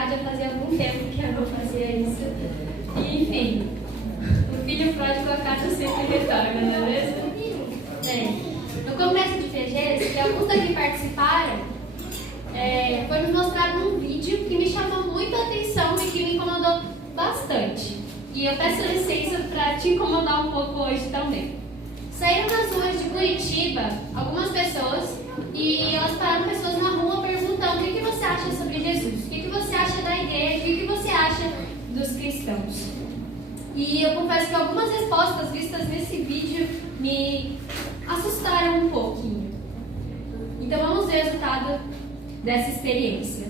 verdade, já fazia algum tempo que eu não fazia isso. E, enfim, o filho pródigo a casa sempre retorna, não é mesmo? No começo de FGs, que alguns daqui participaram, foi me mostrado um vídeo que me chamou muito a atenção e que me incomodou bastante. E eu peço licença para te incomodar um pouco hoje também. Saíram nas ruas de Curitiba algumas pessoas e elas pararam pessoas na rua perguntando: o que você acha sobre Jesus? O que você acha da igreja? O que você acha dos cristãos? E eu confesso que algumas respostas vistas nesse vídeo me assustaram um pouquinho. Então vamos ver o resultado dessa experiência.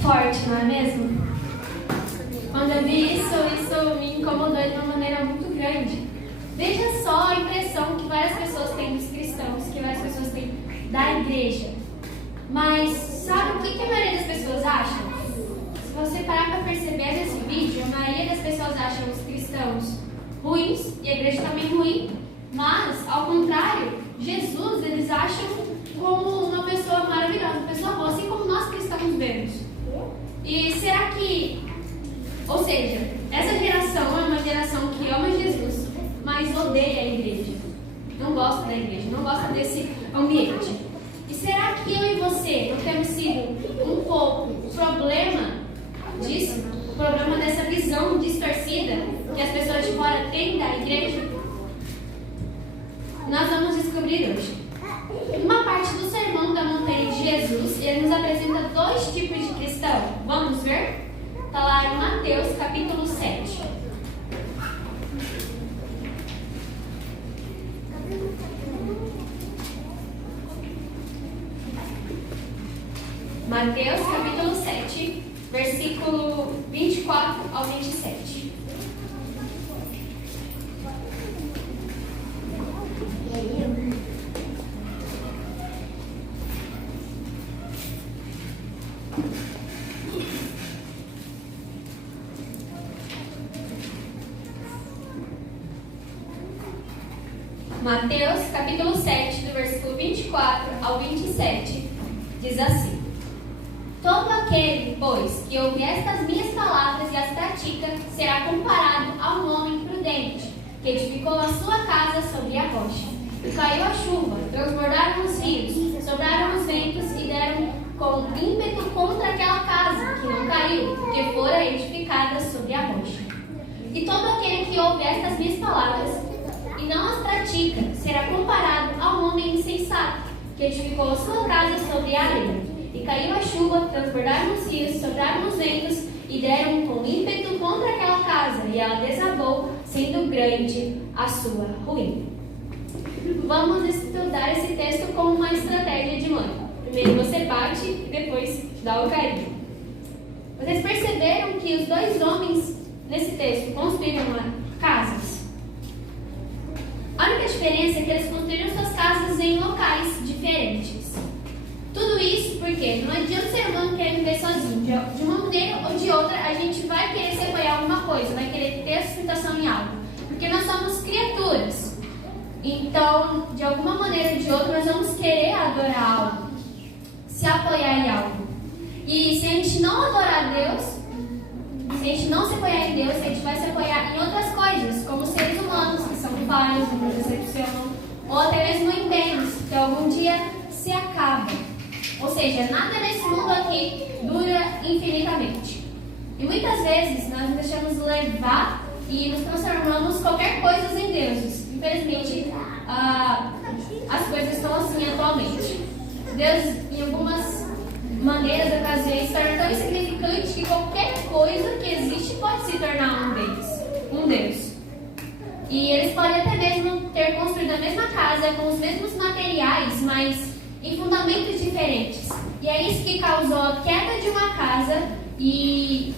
Forte, não é mesmo? Quando eu vi isso me incomodou de uma maneira muito grande. Veja só a impressão que várias pessoas têm dos cristãos, que várias pessoas têm da igreja. Mas sabe o que a maioria das pessoas acham? Se você parar para perceber nesse vídeo, a maioria das pessoas acham os cristãos ruins e a igreja também ruim. Mas, ao contrário, Jesus eles acham como uma pessoa maravilhosa, uma pessoa boa, assim como nós cristãos vemos. E será que, ou seja, essa geração é uma geração que ama Jesus, mas odeia a igreja, não gosta da igreja, não gosta desse ambiente. E será que eu e você não temos sido um pouco o problema disso? O problema dessa visão distorcida que as pessoas de fora têm da igreja? Nós vamos descobrir hoje. Uma parte do sermão da montanha de Jesus, ele nos apresenta dois tipos de cristão. Vamos ver? Está lá em Mateus, capítulo 7. Mateus, capítulo 7, versículo 24 ao 27. Mateus, capítulo 7, do versículo 24 ao 27, diz assim: todo aquele, pois, que ouve estas minhas palavras e as pratica, será comparado a um homem prudente, que edificou a sua casa sobre a rocha. E caiu a chuva, transbordaram os rios, sopraram os ventos e deram com ímpeto contra aquela casa, que não caiu, porque fora edificada sobre a rocha. E todo aquele que ouve estas minhas palavras e não as pratica, será comparado a um homem insensato, que edificou a sua casa sobre a areia. E caiu a chuva, transbordaram os rios, sopraram os ventos e deram com ímpeto contra aquela casa, e ela desabou, sendo grande a sua ruína. Vamos estudar esse texto como uma estratégia de mãe. Primeiro você bate e depois dá o carinho. Vocês perceberam que os dois homens nesse texto construíram casas? A única diferença é que eles construíram suas casas em locais diferentes. Tudo isso porque não adianta o ser humano querer viver sozinho. De uma maneira ou de outra, a gente vai querer se apoiar em alguma coisa, vai querer ter sustentação em algo. Porque nós somos criaturas. Então, de alguma maneira ou de outra, nós vamos querer adorar algo, se apoiar em algo. E se a gente não adorar Deus, se a gente não se apoiar em Deus, a gente vai se apoiar em outras coisas, como seres humanos que são falhos, que nos decepcionam, ou até mesmo em bens, que algum dia se acabam. Ou seja, nada nesse mundo aqui dura infinitamente. E muitas vezes nós nos deixamos levar e nos transformamos qualquer coisa em deuses. Infelizmente, as coisas estão assim atualmente. Deus, em algumas maneiras, ocasiões, se torna tão insignificante que qualquer coisa que existe pode se tornar um Deus. E eles podem até mesmo ter construído a mesma casa com os mesmos materiais, mas em fundamentos diferentes. E é isso que causou a queda de uma casa e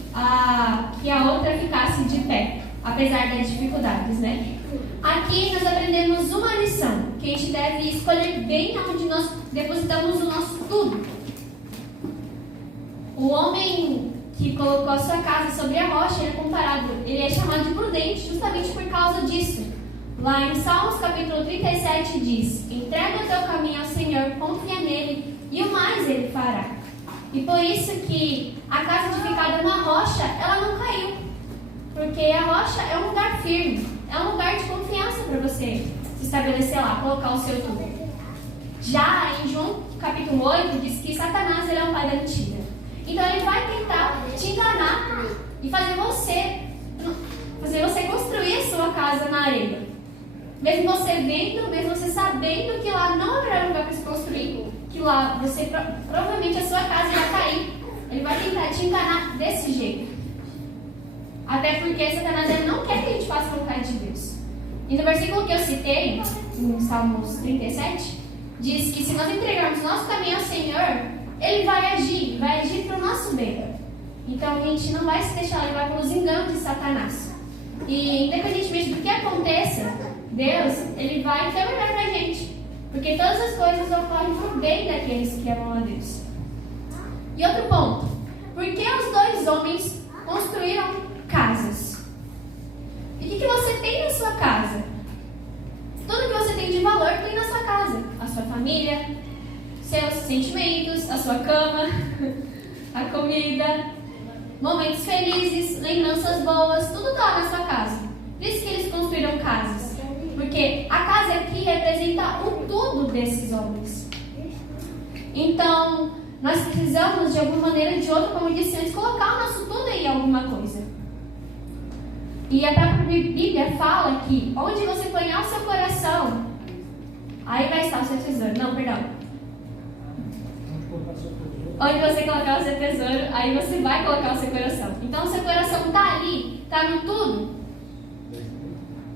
que a outra ficasse de pé, apesar das dificuldades, né? Aqui nós aprendemos uma lição, que a gente deve escolher bem onde nós depositamos o nosso tudo. O homem que colocou a sua casa sobre a rocha, ele é chamado de prudente justamente por causa disso. Lá em Salmos capítulo 37 diz: entrega o teu caminho ao Senhor, confia nele e o mais ele fará. E por isso que a casa edificada na rocha, ela não caiu. Porque a rocha é um lugar firme, é um lugar de confiança para você se estabelecer lá, colocar o seu tudo. Já em João capítulo 8 diz que Satanás ele é o pai da mentira. Então ele vai tentar te enganar e fazer você construir a sua casa na areia. Mesmo você vendo, mesmo você sabendo que lá não haverá lugar para se construir, que lá provavelmente a sua casa irá cair, ele vai tentar te enganar desse jeito. Até porque Satanás ele não quer que a gente faça a vontade de Deus. E no versículo que eu citei, em Salmos 37, diz que se nós entregarmos nosso caminho ao Senhor, ele vai agir para o nosso bem. Então a gente não vai se deixar levar pelos enganos de Satanás. E independentemente do que aconteça, Deus, ele vai ter o melhor pra gente. Porque todas as coisas ocorrem por bem daqueles que amam a Deus. E outro ponto. Por que os dois homens construíram casas? E o que você tem na sua casa? Tudo que você tem de valor tem na sua casa. A sua família, seus sentimentos, a sua cama, a comida, momentos felizes, lembranças boas, tudo está na sua casa. Por isso que eles construíram casas. Porque a casa aqui representa o tudo desses homens. Então, nós precisamos, de alguma maneira ou de outra, como eu disse antes, colocar o nosso tudo em alguma coisa. E a própria Bíblia fala que onde você ponhar o seu coração, aí vai estar o seu tesouro. Não, perdão. Onde você colocar o seu tesouro, aí você vai colocar o seu coração. Então, o seu coração está ali, está no tudo.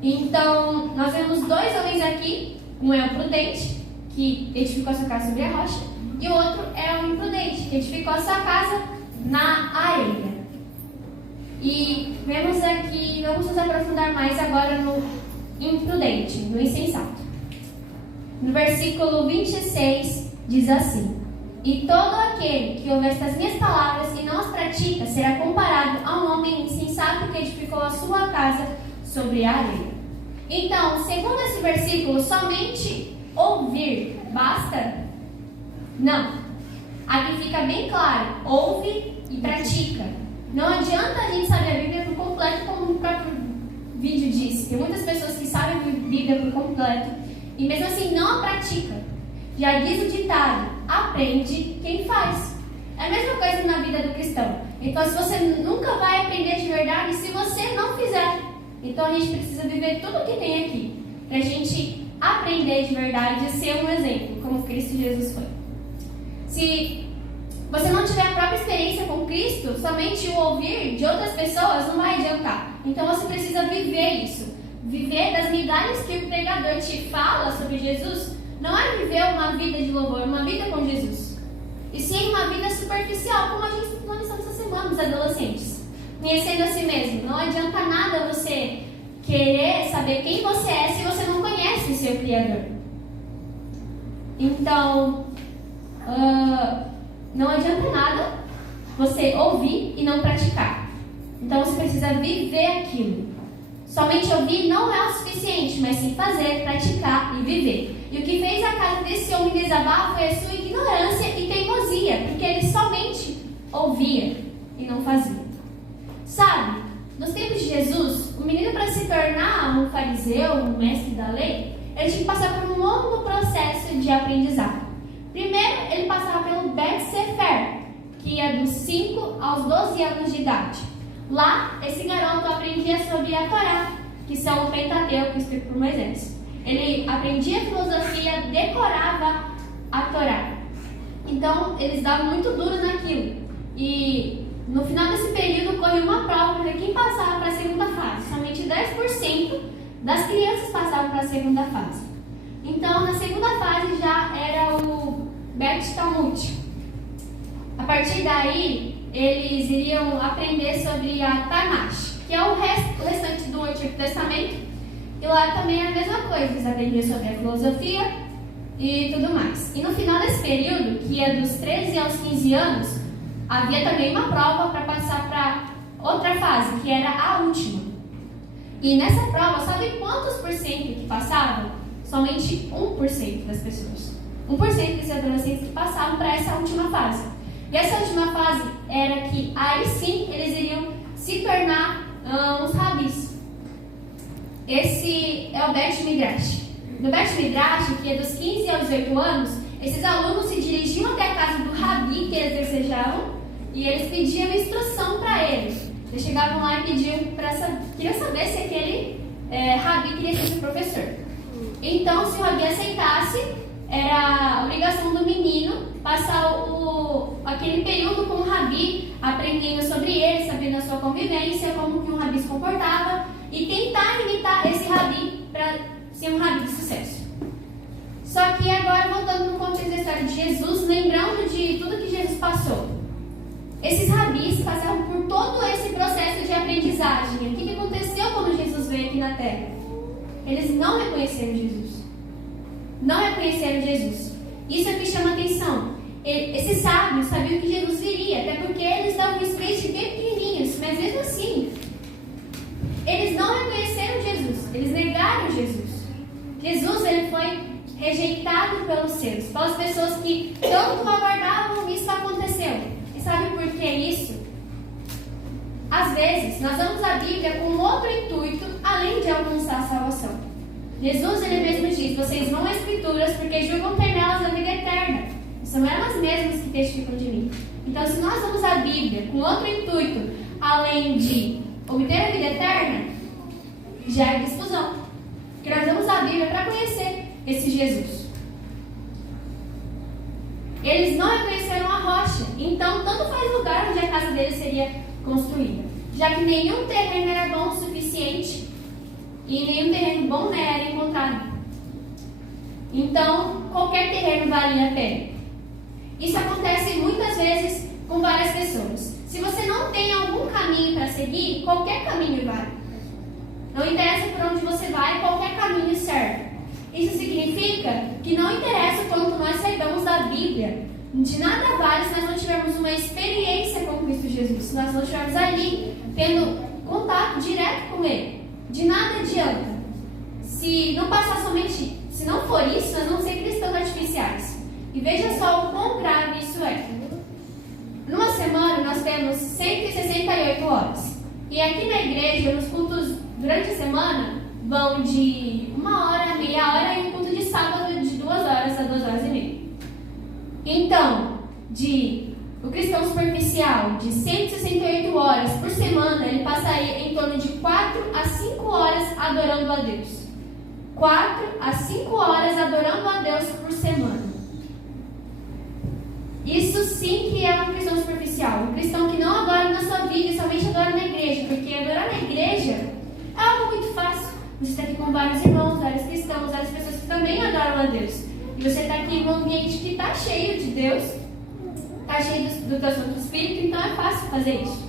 Então, nós vemos dois homens aqui. Um é o prudente, que edificou a sua casa sobre a rocha, e o outro é o imprudente, que edificou a sua casa na areia. E vemos aqui, vamos nos aprofundar mais agora no imprudente, no insensato. No versículo 26 diz assim: e todo aquele que ouve estas minhas palavras e não as pratica será comparado a um homem insensato que edificou a sua casa sobre a areia. Então, segundo esse versículo, somente ouvir basta? Não. Aqui fica bem claro: ouve e pratica. Não adianta a gente saber a Bíblia por completo, como o próprio vídeo diz. Tem muitas pessoas que sabem a Bíblia por completo e mesmo assim não a praticam. Já diz o ditado: aprende quem faz. É a mesma coisa na vida do cristão. Então, se você nunca vai aprender de verdade se você não fizer. Então, a gente precisa viver tudo o que tem aqui para a gente aprender de verdade e ser um exemplo, como Cristo Jesus foi. Se você não tiver a própria experiência com Cristo, somente o ouvir de outras pessoas não vai adiantar. Então, você precisa viver isso. Viver das migalhas que o pregador te fala sobre Jesus. Não é viver uma vida de louvor, uma vida com Jesus. E sim uma vida superficial, como a gente nós estamos essa semana, os adolescentes. Conhecendo a si mesmo. Não adianta nada você querer saber quem você é se você não conhece o seu Criador. Então, não adianta nada você ouvir e não praticar. Então, você precisa viver aquilo. Somente ouvir não é o suficiente, mas sim fazer, praticar e viver. E o que fez a casa desse homem desabar foi a sua ignorância e teimosia, porque ele somente ouvia e não fazia. Sabe, nos tempos de Jesus, o menino, para se tornar um fariseu, um mestre da lei, ele tinha que passar por um longo processo de aprendizado. Primeiro, ele passava pelo Bet Sefer, que ia dos 5 aos 12 anos de idade. Lá, esse garoto aprendia sobre a Torá, que são o Pentateuco escrito por Moisés. Ele aprendia filosofia, decorava a Torá. Então, eles davam muito duro naquilo. E no final desse período, ocorreu uma prova para ver quem passava para a segunda fase. Somente 10% das crianças passavam para a segunda fase. Então, na segunda fase já era o Bet Talmud. A partir daí, eles iriam aprender sobre a Tanakh, que é o restante do Antigo Testamento. E lá também é a mesma coisa, eles aprendiam sobre a filosofia e tudo mais. E no final desse período, que ia dos 13 aos 15 anos, havia também uma prova para passar para outra fase, que era a última. E nessa prova, sabe quantos por cento que passavam? Somente 1% das pessoas. 1% desses adolescentes que passavam para essa última fase. E essa última fase era que aí sim eles iriam se tornar uns rabis. Esse é o Bet Midrash. No Bet Midrash, que é dos 15 aos 18 anos, esses alunos se dirigiam até a casa do rabi que eles desejavam e eles pediam instrução para eles. Eles chegavam lá e pediam queriam saber se aquele rabi queria ser professor. Então, se o rabi aceitasse, era a obrigação do menino passar aquele período com o rabi, aprendendo sobre ele, sabendo a sua convivência, como que um rabi se comportava, e tentar imitar esse rabi para ser um rabi de sucesso. Só que agora, voltando no contexto da história de Jesus, lembrando de tudo que Jesus passou. Esses rabis passaram por todo esse processo de aprendizagem. O que aconteceu quando Jesus veio aqui na Terra? Eles não reconheceram Jesus. Não reconheceram Jesus. Isso é o que chama atenção. Esses sábios sabiam que Jesus viria, até porque eles estavam escritos bem pequenininhos, mas mesmo assim, eles não reconheceram Jesus. Eles negaram Jesus. Jesus, ele foi rejeitado pelos seus, pelas pessoas que tanto aguardavam isso aconteceu. E sabe por que isso? Às vezes, nós damos a Bíblia com outro intuito, além de alcançar a salvação. Jesus, ele mesmo diz, vocês vão às Escrituras porque julgam ter nelas a vida eterna. São elas mesmas que testificam de mim. Então, se nós damos a Bíblia com outro intuito, além de obter a vida eterna, já é discussão. Porque nós damos a Bíblia para conhecer esse Jesus. Eles não reconheceram a rocha, então tanto faz lugar onde a casa deles seria construída, já que nenhum terreno era bom o suficiente e nenhum terreno bom era encontrado. Então, qualquer terreno valia a pena. Isso acontece muitas vezes com várias pessoas. Se você não tem algum caminho para seguir, qualquer caminho vale. Não interessa por onde você vai, qualquer caminho serve. Isso significa que não interessa o quanto nós saibamos da Bíblia. De nada vale se nós não tivermos uma experiência com Cristo Jesus. Se nós não estivermos ali, tendo contato direto com Ele. De nada adianta. Se não passar somente, se não for isso, nós vamos ser cristãos artificiais. E veja só o quão grave isso é. Numa semana nós temos 168 horas. E aqui na igreja, nos cultos durante a semana, vão de 1 hora, meia hora e um culto de sábado de 2 horas a 2 horas e meia. Então, o cristão superficial, de 168 horas por semana, ele passaria em torno de 4 a 5 horas adorando a Deus. 4 a 5 horas adorando a Deus por semana. Isso sim que é um cristão superficial. Um cristão que não adora na sua vida e somente adora na igreja. Porque adorar na igreja é algo muito fácil. Você está aqui com vários irmãos, vários cristãos, várias pessoas que também adoram a Deus. E você está aqui em um ambiente que está cheio de Deus, está cheio do teu Santo Espírito, então é fácil fazer isso.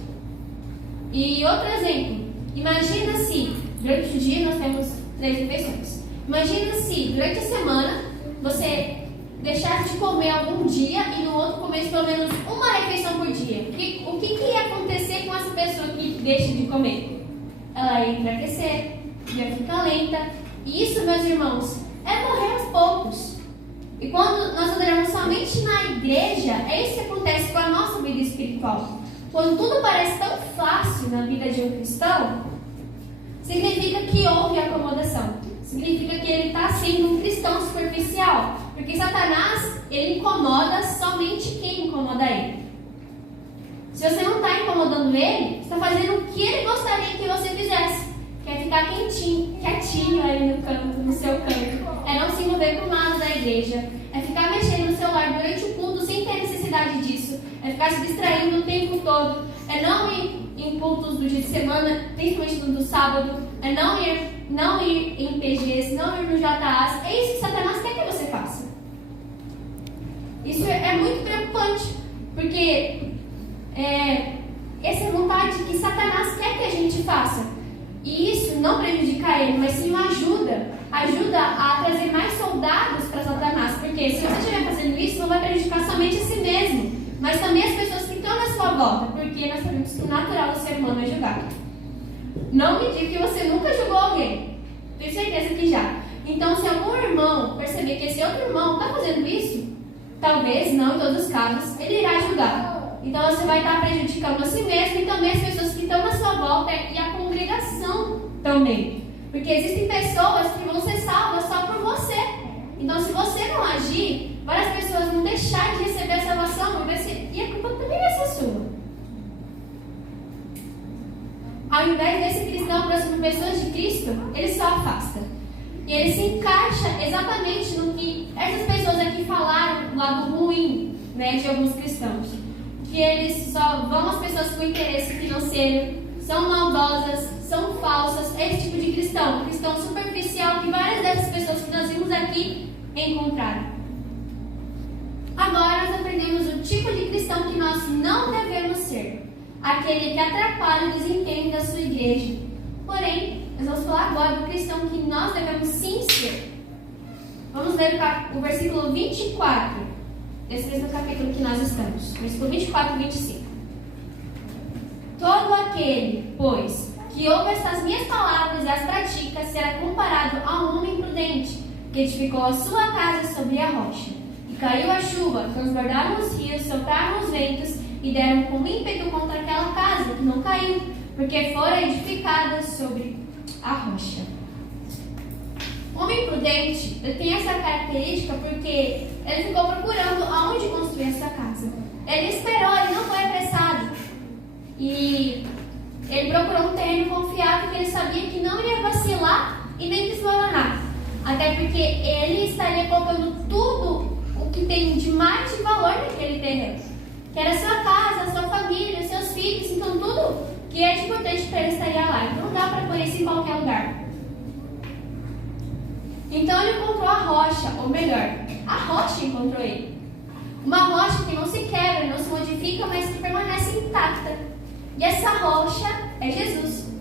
E outro exemplo, imagina se, durante o dia nós temos 3 refeições. Imagina se, durante a semana, você deixasse de comer algum dia e no outro comesse pelo menos uma refeição por dia. O que ia acontecer com essa pessoa que deixa de comer? Ela ia enfraquecer, ia ficar lenta. E isso, meus irmãos, é morrer aos poucos. E quando nós adoramos somente na igreja, é isso que acontece com a nossa vida espiritual. Quando tudo parece tão fácil na vida de um cristão, significa que houve acomodação. Significa que ele está sendo um cristão superficial. Porque Satanás, ele incomoda somente quem incomoda ele. Se você não está incomodando ele, você está fazendo o que ele gostaria que você fizesse. Que é ficar quietinho ali no canto, no seu canto. É não se envolver com nada da igreja. É ficar mexendo no celular durante o culto sem ter necessidade disso. É ficar se distraindo o tempo todo. É não ir em cultos do dia de semana, principalmente no do sábado. É não ir em PGs, não ir no JAs. É isso que Satanás quer que você faça. Isso é muito preocupante. Porque essa é a vontade que Satanás quer que a gente faça. E isso não prejudica ele, mas sim o ajuda a trazer mais soldados para Satanás. Porque se você estiver fazendo isso, não vai prejudicar somente a si mesmo, mas também as pessoas que estão na sua volta. Porque nós sabemos que o natural do ser humano é julgar. Não me diga que você nunca julgou alguém. Tenho certeza que já. Então, se algum irmão perceber que esse outro irmão está fazendo isso, talvez, não em todos os casos, ele irá ajudar. Então, você vai estar prejudicando a si mesmo e também as pessoas que estão na sua volta e a congregação também. Porque existem pessoas que vão ser salvas só por você. Então, se você não agir, várias pessoas vão deixar de receber a salvação e a culpa também vai ser sua. Ao invés desse cristão próximo pessoas de Cristo, ele só afasta. E ele se encaixa exatamente no que essas pessoas aqui falaram, do lado ruim, né, de alguns cristãos. Que eles só vão às pessoas com interesse financeiro, são maldosas, são falsas, esse tipo de cristão superficial que várias dessas pessoas que nós vimos aqui encontraram. Agora nós aprendemos o tipo de cristão que nós não devemos ser. Aquele que atrapalha o desempenho da sua igreja. Porém, nós vamos falar agora do cristão que nós devemos sim ser. Vamos ler o versículo 24, desse mesmo capítulo que nós estamos. Versículo 24 e 25. Todo aquele, pois, que ouve estas minhas palavras e as pratica, será comparado a um homem prudente, que edificou a sua casa sobre a rocha. E caiu a chuva, transbordaram os rios, sopraram os ventos, e deram com ímpeto contra aquela casa, que não caiu, porque fora edificada sobre a rocha. O homem prudente, ele tem essa característica porque ele ficou procurando aonde construir a sua casa. Ele esperou, ele não foi apressado. E ele procurou um terreno confiável que ele sabia que não ia vacilar e nem desmoronar. Até porque ele estaria colocando tudo o que tem de mais de valor naquele terreno. Que era a sua casa, a sua família, seus filhos, então tudo que é importante para ele estaria lá. Então não dá para pôr isso em qualquer lugar. Então ele encontrou a rocha, ou melhor, a rocha encontrou ele. Uma rocha que não se quebra, não se modifica, mas que permanece intacta. E essa rocha é Jesus.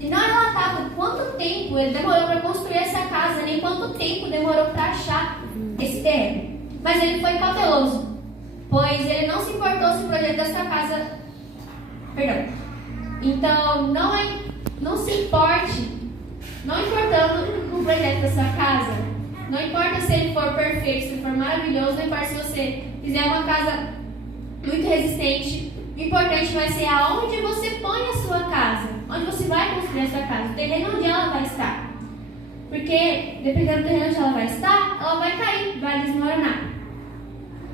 E não é relatado quanto tempo ele demorou para construir essa casa, nem quanto tempo demorou para achar esse terreno. Mas ele foi cauteloso. Pois ele não se importou se o projeto da sua casa... Perdão. Então, não se importe, não importando com o projeto da sua casa, não importa se ele for perfeito, se ele for maravilhoso, não importa se você fizer uma casa muito resistente, o importante vai ser aonde você põe a sua casa, onde você vai construir a sua casa, o terreno onde ela vai estar. Porque, dependendo do terreno onde ela vai estar, ela vai cair, vai desmoronar.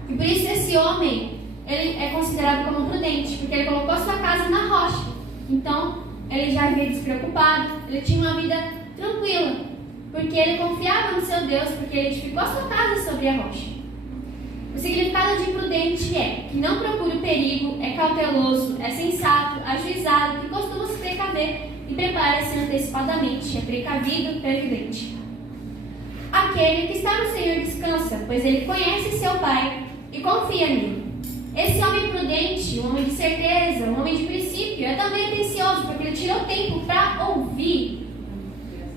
E por isso esse homem, ele é considerado como prudente, porque ele colocou a sua casa na rocha. Então, ele já vivia despreocupado, ele tinha uma vida tranquila, porque ele confiava no seu Deus, porque ele edificou a sua casa sobre a rocha. O significado de prudente é que não procura o perigo, é cauteloso, é sensato, ajuizado, que costuma se precaver e prepara-se antecipadamente, é precavido, previdente. Aquele que está no Senhor descansa, pois ele conhece seu Pai e confia nele. Esse homem prudente, um homem de certeza, um homem de princípio, é também atencioso, porque ele tirou tempo para ouvir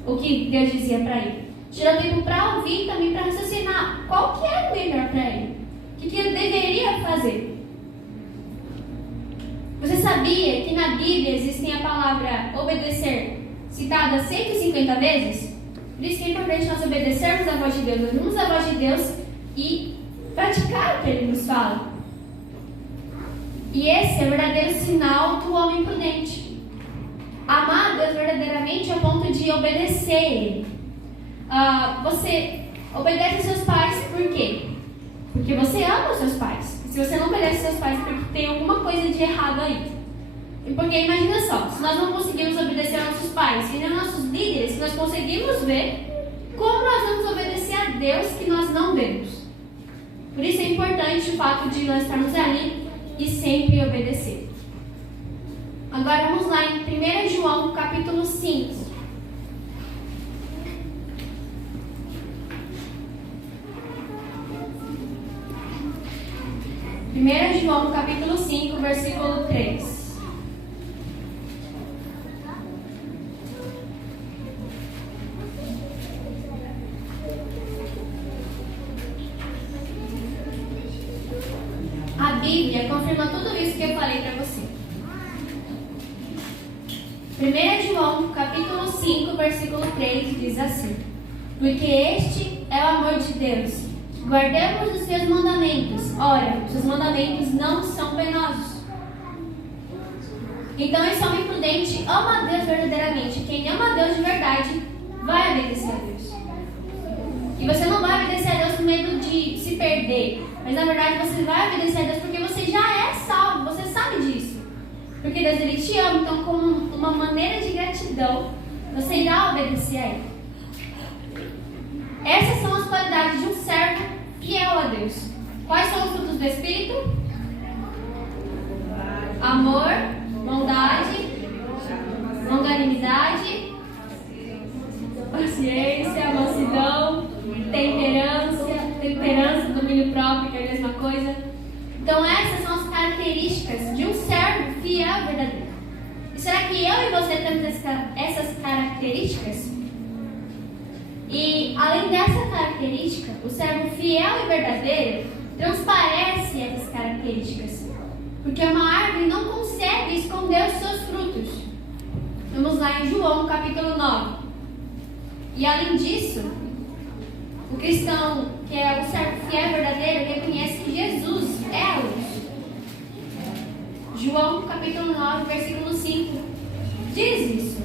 o que Deus dizia para ele. Tirou tempo para ouvir e também para raciocinar qual que era o melhor para ele, o que ele deveria fazer. Você sabia que na Bíblia existem a palavra obedecer citada 150 vezes? Por isso que é importante nós obedecermos a voz de Deus, nós ouvimos a voz de Deus e praticar o que Ele nos fala. E esse é o verdadeiro sinal do homem prudente. Amar a Deus verdadeiramente a ponto de obedecer Ele. Você obedece aos seus pais por quê? Porque você ama os seus pais. E se você não obedece aos seus pais, é porque tem alguma coisa de errado aí. E porque imagina só, se nós não conseguimos obedecer aos nossos pais e nem aos nossos líderes, se nós conseguimos ver, como nós vamos obedecer a Deus que nós não vemos? Por isso é importante o fato de nós estarmos ali e sempre obedecer. Agora vamos lá em 1 João capítulo 5. 1 João capítulo 5, versículo 3. A Bíblia confirma tudo isso que eu falei para você. 1 João, capítulo 5, versículo 3, diz assim: Porque este é o amor de Deus. Guardemos os seus mandamentos. Ora, os seus mandamentos não são penosos. Então, esse homem prudente ama a Deus verdadeiramente. Quem ama a Deus de verdade vai obedecer a Deus. E você não vai obedecer a Deus com medo de se perder. Mas, na verdade, você vai obedecer a Deus porque você já é salvo. Você sabe disso. Porque Deus, Ele te ama. Então, como uma maneira de gratidão, você irá obedecer a Ele. Essas são as qualidades de um servo fiel a Deus. Quais são os frutos do Espírito? Amor, bondade, longanimidade, paciência, mansidão, temperança, domínio próprio, que é a mesma coisa. Então essas são as características de um servo fiel verdadeiro. E será que eu e você temos essas características? E além dessa característica, o servo fiel e verdadeiro transparece essas características. Porque uma árvore não consegue esconder os seus frutos. Vamos lá em João, capítulo 9. E além disso, o cristão, que é o servo fiel e verdadeiro, reconhece que Jesus é a luz. João, capítulo 9, versículo 5, diz isso.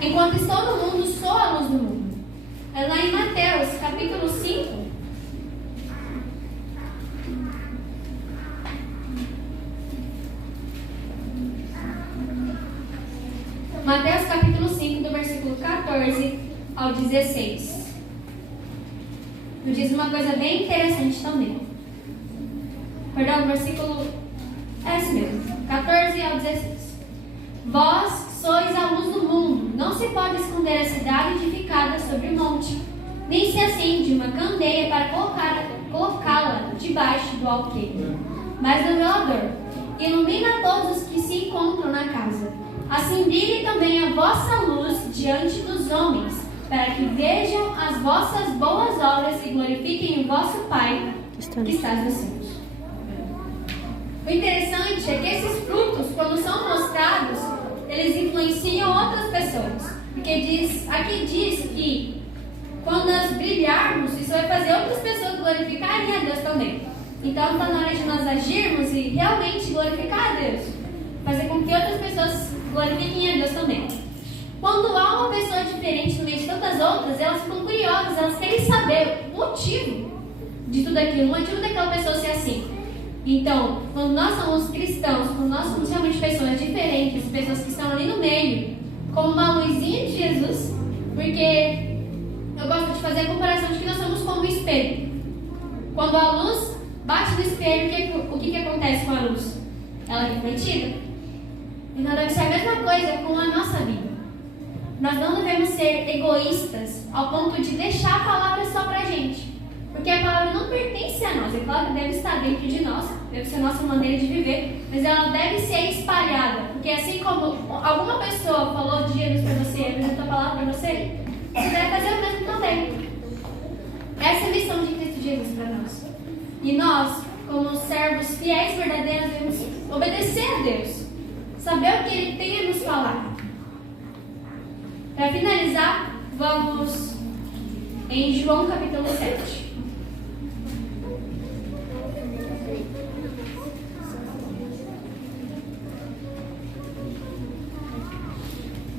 Enquanto estou no mundo, sou a luz do mundo. É lá em Mateus, capítulo 5. Mateus capítulo 5, do versículo 14 ao 16. Nos diz uma coisa bem interessante também. Perdão, versículo... é esse mesmo, 14 ao 16. Vós sois a luz do mundo. Não se pode esconder a cidade edificada sobre o monte, nem se acende uma candeia para colocá-la debaixo do alqueire, mas no velador. Ilumina todos os que se encontram na casa. Assim brilhe também a vossa luz diante dos homens, para que vejam as vossas boas obras e glorifiquem o vosso Pai que está nos céus. O interessante é que esses frutos, quando são mostrados, eles influenciam outras pessoas. Porque aqui diz que quando nós brilharmos, isso vai fazer outras pessoas glorificarem a Deus também. Então está na hora de nós agirmos e realmente glorificar a Deus. Fazer com que outras pessoas glorifiquem a Deus também. Quando há uma pessoa diferente no meio de tantas outras, elas ficam curiosas, elas querem saber o motivo de tudo aquilo, o motivo daquela pessoa ser assim. Então, quando nós somos cristãos, quando nós somos realmente pessoas diferentes, pessoas que estão ali no meio, como uma luzinha de Jesus, porque eu gosto de fazer a comparação de que nós somos como um espelho. Quando a luz bate no espelho, o que acontece com a luz? Ela é refletida. Então deve ser a mesma coisa com a nossa vida. Nós não devemos ser egoístas ao ponto de deixar a palavra só pra gente. Porque a palavra não pertence a nós. É claro que deve estar dentro de nós, deve ser a nossa maneira de viver, mas ela deve ser espalhada. Porque assim como alguma pessoa falou de Jesus para você, apresentou a palavra para você, você deve fazer o mesmo também. Essa é a missão de Cristo Jesus para nós. E nós, como servos fiéis verdadeiros, devemos obedecer a Deus, saber o que Ele tem a nos falar. Para finalizar, vamos em João capítulo 7.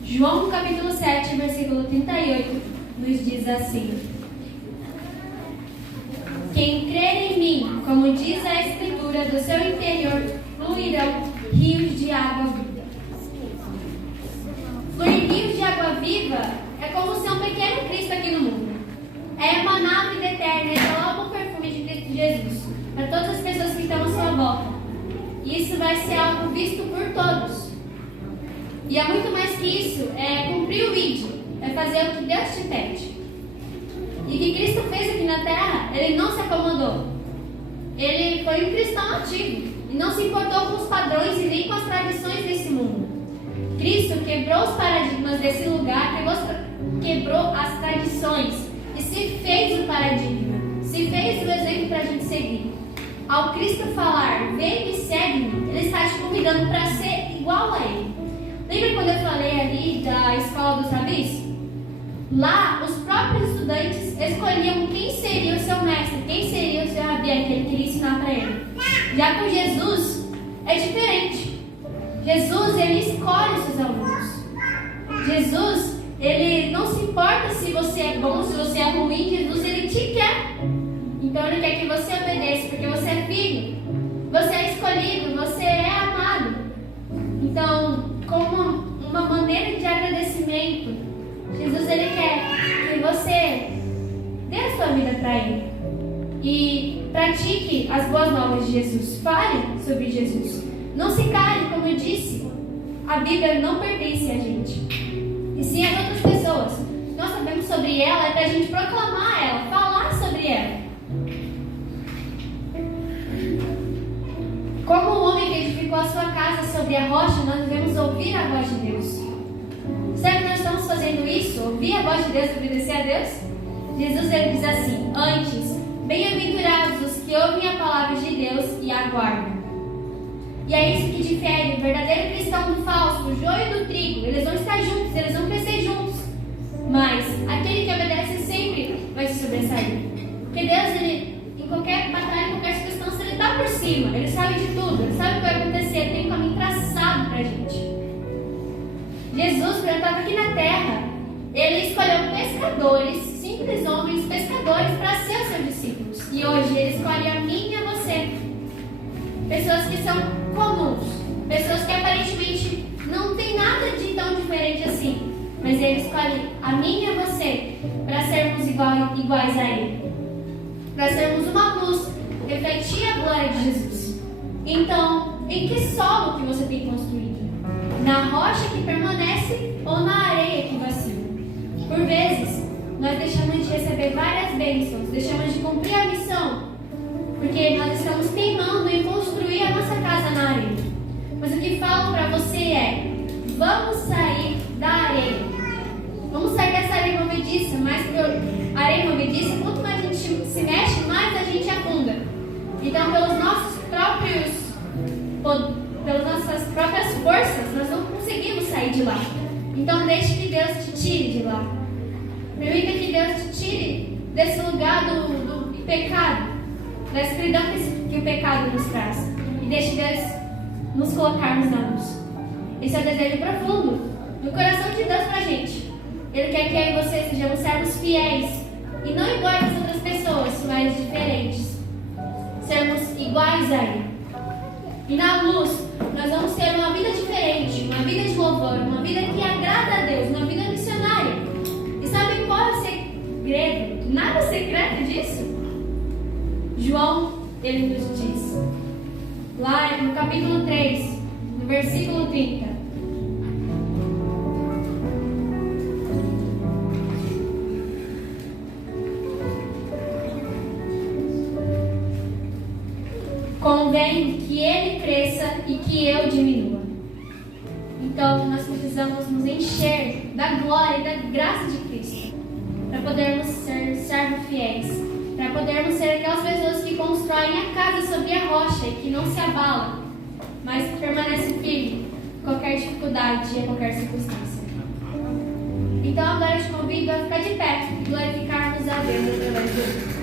João capítulo 7, versículo 38, nos diz assim: Quem crer em mim, como diz a Escritura, do seu interior fluirão rios de água viva. Fluir rios de água viva é como ser um pequeno Cristo aqui no mundo. É emanar a vida eterna e exalar o perfume de Cristo Jesus para todas as pessoas que estão à sua volta. E isso vai ser algo visto por todos. E é muito mais que isso, é cumprir o ID, é fazer o que Deus te pede. E o que Cristo fez aqui na terra, Ele não se acomodou. Ele foi um cristão ativo e não se importou com os padrões e nem com as tradições desse mundo. Cristo quebrou os paradigmas desse lugar, quebrou as tradições e se fez o paradigma, se fez o exemplo para a gente seguir. Ao Cristo falar, vem e segue-me, Ele está te convidando para ser igual a Ele. Lembra quando eu falei ali da escola dos rabis? Lá, os próprios estudantes escolhiam quem seria o seu mestre, quem seria o seu rabi, aquele que iria ensinar para ele. Já com Jesus, é diferente. Jesus, ele escolhe os seus alunos. Jesus, ele não se importa se você é bom, se você é ruim. Jesus, ele te quer. Então, ele quer que você obedeça, porque você é filho. Você é escolhido, você é amado. Então, como uma maneira de agradecimento, Jesus, ele quer que você dê a sua vida para ele. E pratique as boas novas de Jesus. Fale sobre Jesus. Não se cale, como eu disse. A Bíblia não pertence a gente, e sim às outras pessoas. Nós sabemos sobre ela, é para a gente proclamar ela, falar sobre ela. Como o homem que edificou a sua casa sobre a rocha, nós devemos ouvir a voz de Deus. Será que nós estamos fazendo isso? Ouvir a voz de Deus e obedecer a Deus? Jesus, ele diz assim: antes, bem-aventurados os que ouvem a palavra de Deus e aguardam. E é isso que difere o verdadeiro cristão do falso, do joio e do trigo. Eles vão estar juntos, eles vão crescer juntos. Mas aquele que obedece sempre vai se sobressair. Porque Deus, ele, em qualquer batalha, em qualquer circunstância, ele está por cima. Ele sabe de tudo, ele sabe o que vai acontecer, ele tem um caminho traçado para a gente. Jesus, quando estava aqui na terra, ele escolheu pescadores, simples homens pescadores, para ser os seus discípulos. E hoje ele escolhe a mim e a você. Pessoas que são comuns, pessoas que aparentemente não tem nada de tão diferente assim, mas ele escolhe a mim e a você para sermos iguais a ele, para sermos uma luz, refletir a glória de Jesus. Então, em que solo que você tem construído? Na rocha que permanece ou na areia que vacila? Por vezes, nós deixamos de receber várias bênçãos, deixamos de cumprir a missão, porque nós estamos teimando em construir a nossa casa na areia. Mas o que falo para você é: vamos sair da areia. Vamos sair dessa areia movediça, mas por areia movediça, quanto mais a gente se mexe, mais a gente afunda. Então, pelas nossas próprias forças, nós não conseguimos sair de lá. Então, deixe que Deus te tire de lá. Permita que Deus te tire desse lugar do pecado, da escuridão que o pecado nos traz, e deixe Deus nos colocarmos na luz. Esse é o desejo profundo do coração de Deus pra gente. Ele quer que eu e você sejamos servos fiéis, e não iguais às outras pessoas, mas diferentes. Sermos iguais a Ele. E na luz, nós vamos ter uma vida diferente, uma vida de louvor, uma vida que agrada a Deus, uma vida missionária. E sabe qual é o segredo? Nada secreto disso? João, ele nos diz, lá no capítulo 3, no versículo 30. Convém que ele cresça e que eu diminua. Então, nós precisamos nos encher da glória e da graça de Cristo, para podermos ser servos fiéis, para podermos ser aquelas pessoas que constroem a casa sobre a rocha e que não se abalam, mas permanece firme em qualquer dificuldade e em qualquer circunstância. Então agora eu te convido a ficar de pé e glorificarmos a Deus através do